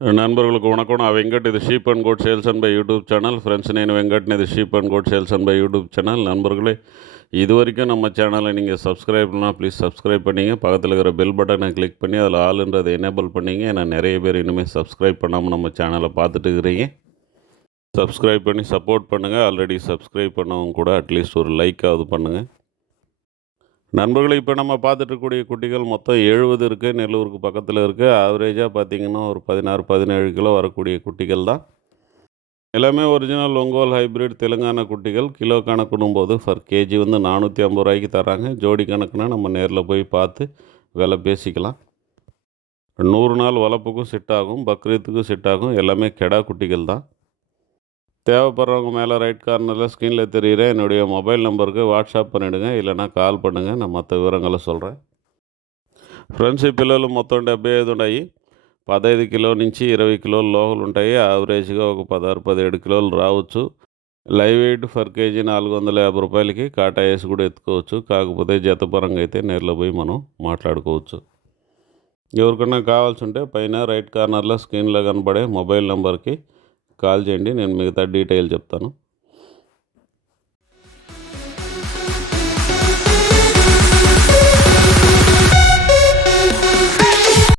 நண்பர்களுக்கு వణకం ఆ வெங்கட். இது sheep and goat sales and buy YouTube channel friends నేను வெங்கட் இது sheep and goat sales and buy YouTube channel நண்பர்களே இது வரைக்கும் நம்ம சேனலை நீங்கள் சப்ஸ்கிரைப் பண்ணால் ப்ளீஸ் சப்ஸ்கிரைப் பண்ணிங்க. பக்கத்தில் இருக்கிற பெல் பட்டனை கிளிக் பண்ணி அதில் ஆளுன்றதை எனேபிள் பண்ணிங்க. ஏன்னா நிறைய பேர் இனிமேல் சப்ஸ்கிரைப் பண்ணாமல் நம்ம சேனலை பார்த்துட்டு இருக்கிறீங்க. சப்ஸ்கிரைப் பண்ணி சப்போர்ட் பண்ணுங்கள் ஆல்ரெடி சப்ஸ்கிரைப் பண்ணவங்க கூட அட்லீஸ்ட் ஒரு லைக்காவது பண்ணுங்கள் நண்பர்களை இப்போ நம்ம பார்த்துட்ருக்கக்கூடிய குட்டிகள் மொத்தம் எழுபது இருக்குது நெல்லூருக்கு பக்கத்தில் இருக்குது ஆவரேஜாக பார்த்தீங்கன்னா ஒரு பதினாறு பதினேழு கிலோ வரக்கூடிய குட்டிகள் தான். எல்லாமே ஒரிஜினல் ஒங்கோல் ஹைப்ரிட் தெலுங்கானா குட்டிகள். கிலோ கணக்குடும் போது ஃபர் கேஜி வந்து நானூற்றி ஐம்பது ரூபாய்க்கு தராங்க ஜோடி கணக்குனா நம்ம நேரில் போய் பார்த்து விலை பேசிக்கலாம். நூறு நாள் வளர்ப்புக்கும் செட் ஆகும் பக்ரீத்துக்கும் செட் ஆகும். எல்லாமே கெடா குட்டிகள் தான். தேவைப்படுறவங்க மேலே ரைட் கார்னரில் ஸ்க்ரீனில் தெரிகிற என்னுடைய மொபைல் நம்பருக்கு வாட்ஸ்அப் பண்ணிவிடுங்க இல்லைனா கால் பண்ணுங்கள் நான் మత వివరంగా சொல்கிறேன் ఫ్రెండ్స్ ఈ పిల్లలు మొత్తం డెబ్బై ఐదు ఉన్నాయి పదహైదు కిలో నుంచి ఇరవై కిలోల లోహలు ఉంటాయి యావరేజ్గా ఒక పదహారు పదిహేడు కిలోలు రావచ్చు లైవ్ ఎయిట్ ఫర్ కేజీ నాలుగు వందల యాభై రూపాయలకి కాటా వేసి కూడా ఎత్తుకోవచ్చు కాకపోతే జతపరంగా అయితే నేర్లో పోయి మనం మాట్లాడుకోవచ్చు ఎవరికన్నా కావాల్సి ఉంటే పైన రైట్ కార్నర్లో స్క్రీన్లో కనబడే మొబైల్ నెంబర్కి కాల్ చేయండి నేను మిగతా డీటెయిల్ చెప్తాను.